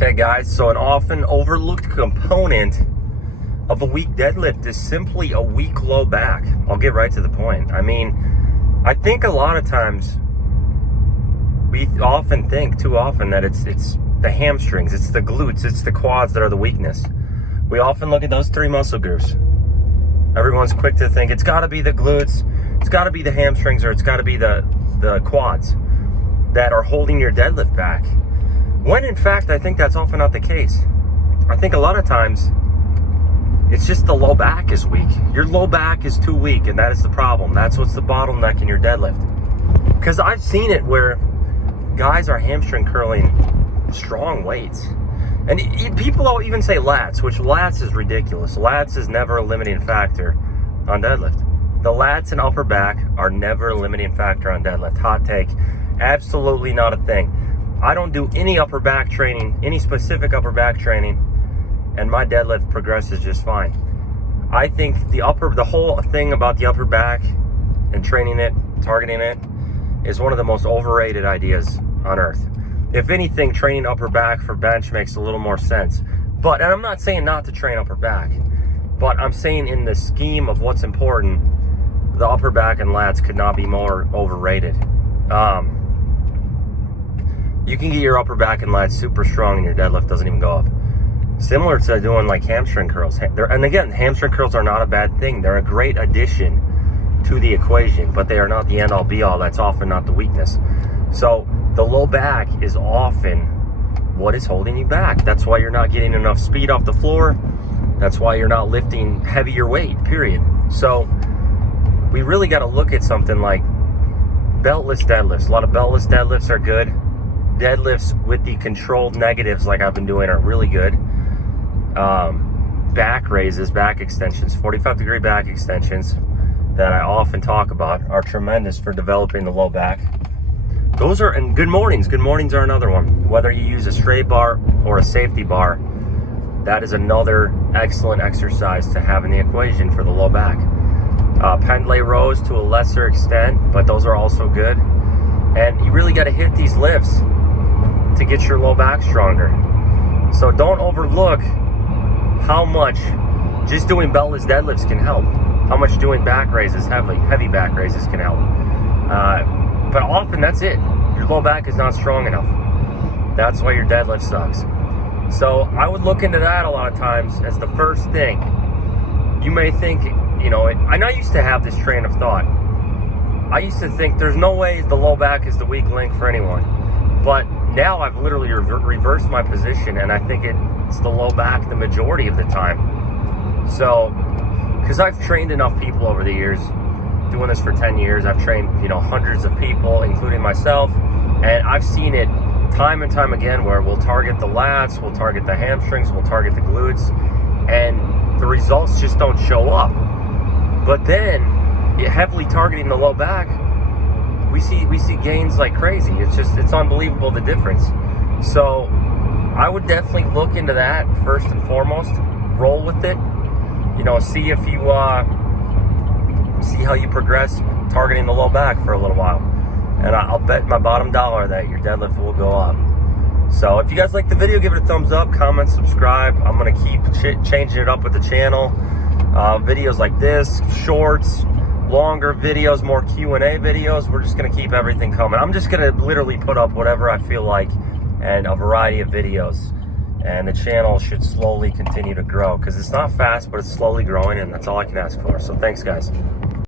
Okay guys, so an often overlooked component of a weak deadlift is simply a weak low back. I'll get right to the point. I mean, I think a lot of times we often think too often that it's the hamstrings, it's the glutes, it's the quads that are the weakness. We often look at those three muscle groups. Everyone's quick to think it's got to be the glutes, it's got to be the hamstrings, or it's got to be the quads that are holding your deadlift back. When in fact, I think that's often not the case. I think a lot of times it's just the low back is weak. Your low back is too weak, and that is the problem. That's what's the bottleneck in your deadlift. Because I've seen it where guys are hamstring curling strong weights. And people will even say lats, which lats is ridiculous. Lats is never a limiting factor on deadlift. The lats and upper back are never a limiting factor on deadlift. Hot take. Absolutely not a thing. I don't do any upper back training, any specific upper back training, and my deadlift progresses just fine. I think the whole thing about the upper back and training it, targeting it, is one of the most overrated ideas on earth. If anything, training upper back for bench makes a little more sense. And I'm not saying not to train upper back, but I'm saying in the scheme of what's important, the upper back and lats could not be more overrated. You can get your upper back and lats super strong and your deadlift doesn't even go up. Similar to doing like hamstring curls. And again, hamstring curls are not a bad thing. They're a great addition to the equation, but they are not the end all be all. That's often not the weakness. So the low back is often what is holding you back. That's why you're not getting enough speed off the floor. That's why you're not lifting heavier weight, period. So we really got to look at something like beltless deadlifts. A lot of beltless deadlifts are good. Deadlifts with the controlled negatives like I've been doing are really good. Back raises, back extensions, 45-degree back extensions that I often talk about are tremendous for developing the low back. Those are, and good mornings. Good mornings are another one. Whether you use a straight bar or a safety bar, that is another excellent exercise to have in the equation for the low back. Pendlay rows to a lesser extent, but those are also good. And you really got to hit these lifts to get your low back stronger. So don't overlook how much just doing beltless deadlifts can help. How much doing back raises, heavy back raises can help. But often that's it. Your low back is not strong enough. That's why your deadlift sucks. So I would look into that a lot of times as the first thing. You may think, and I used to have this train of thought. I used to think there's no way the low back is the weak link for anyone. But now I've literally reversed my position, and I think it's the low back the majority of the time. So, because I've trained enough people over the years, doing this for 10 years, I've trained, hundreds of people, including myself, and I've seen it time and time again where we'll target the lats, we'll target the hamstrings, we'll target the glutes, and the results just don't show up. But then, heavily targeting the low back, we see gains like crazy. It's unbelievable the difference. So I would definitely look into that first and foremost. Roll with it. See if you see how you progress targeting the low back for a little while. And I'll bet my bottom dollar that your deadlift will go up. So if you guys like the video, give it a thumbs up, comment, subscribe. I'm gonna keep changing it up with the channel. Videos like this, shorts, longer videos, more Q&A videos. We're just going to keep everything coming. I'm just going to literally put up whatever I feel like and a variety of videos. And the channel should slowly continue to grow because it's not fast, but it's slowly growing, and that's all I can ask for. So thanks, guys.